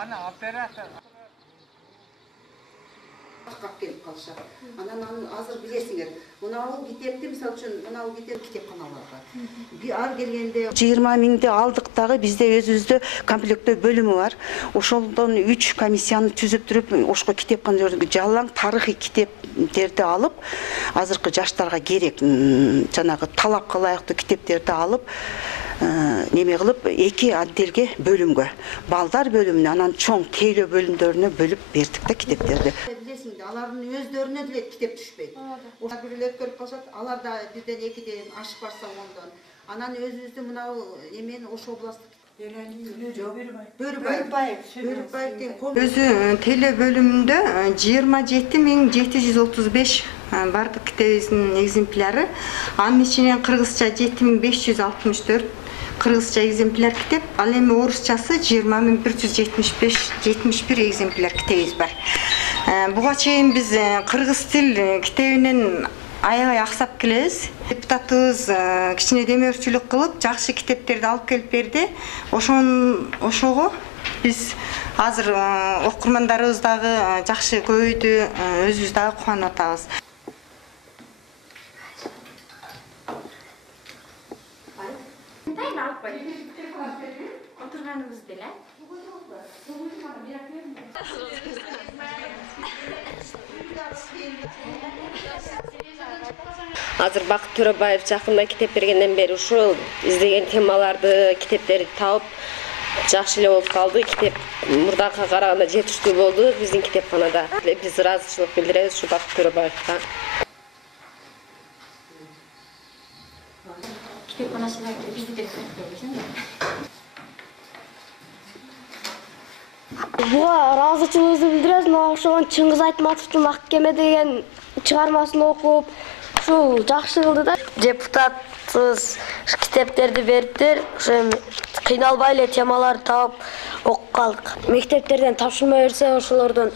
Ana operatör. Kalkıp gelip kalışa. Anan hazır bilesiniz. Mınау kitepti misal üçün mınау kitep kitapxanalarga. Bir ar gelgende 20 mingde aldık дағы bizde özübüzdө комплектөө bölümü var. Ошолдон 3 комиссияны түзүп туруп ошко kitapxana жалаң тарыхый китептерди алып, азыркы жаштарга керек жанагы талапка ылайыктуу китептерди алып, неме кылып эки отделге бөлүмгө балдар бөлүмүнө анан чоң тейлөө бөлүмдөрүнө бөлүп бердик да китептерди. Билесиңиз, алардын өздөрүнө деле китеп түшпөйт. Ошо бирөө өткөрүп калышат, алар да бирден экиден ашып барса ондон. Анан өзүбүздүн мынау эмени Ош областтык Өзү тейлөө бөлүмүндө 27.735 бардык китебибиздин экземпляры. Анын ичинен кыргызча 7.564 кыргызча экземпляр китеп, ал эми орусчасы 20.171 экземпляр китебибиз бар. Буга чейин биз кыргыз тил китебинен аябай аксап келебиз. Депутатыбыз кичине демөөрчүлүк кылып, жакшы китептерди алып келип берди. Ошого биз азыр окурмандарыбыз дагы жакшы көбөйдү, өзүбүз дагы кубанып атабыз. Oturganımız bile. Азыр Бакыт Төрөбаев жакында китеп бергенден бери ушул издеген темаларды, китептерди таап жакшы эле болуп калды. Китеп мурдакыга караганда жетиштүү болду биздин китепканада. Биз ыраазычылык билдиребиз ушу Бакыт Төрөбаевга. Kitapxanaçılarga bizni de ko'rsatib Буга ыраазычылыгыбызды билдиребиз. Мага ошогон Чыңгыз Айтматовдун Ак кеме деген чыгармасын окуп, ушул жакшы кылды да. Депутатыбыз китептерди бериптир. Ошо кыйналбай эле темаларды таап окуп калдык. Мектептерден тапшырма берсе, ошолордон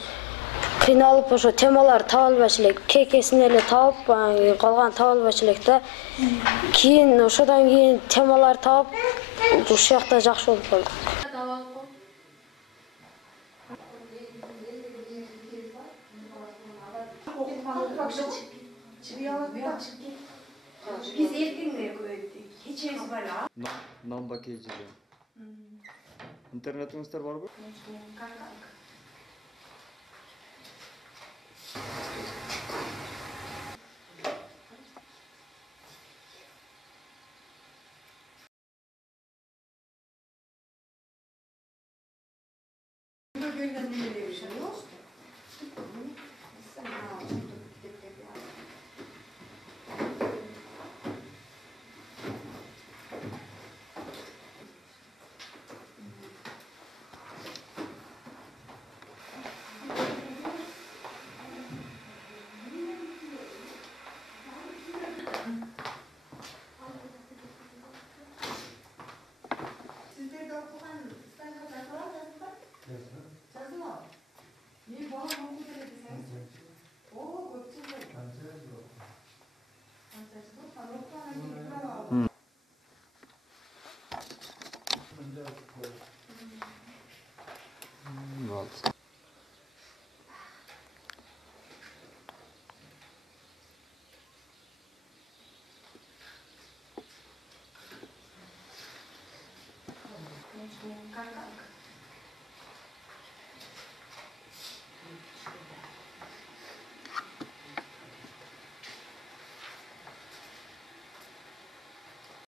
кыйналып ошо темаларды таба албайчу элек. Кекесин эле таап, калган таба албайчу элек да. Кийин ошодон кийин темаларды таап, ушул жакта жакшы болуп калдык. Biz erkekler koyduk. Keçemiz var ha. Namba kecili. İnternetinizde var mı? Göndermeleri bir şey yok.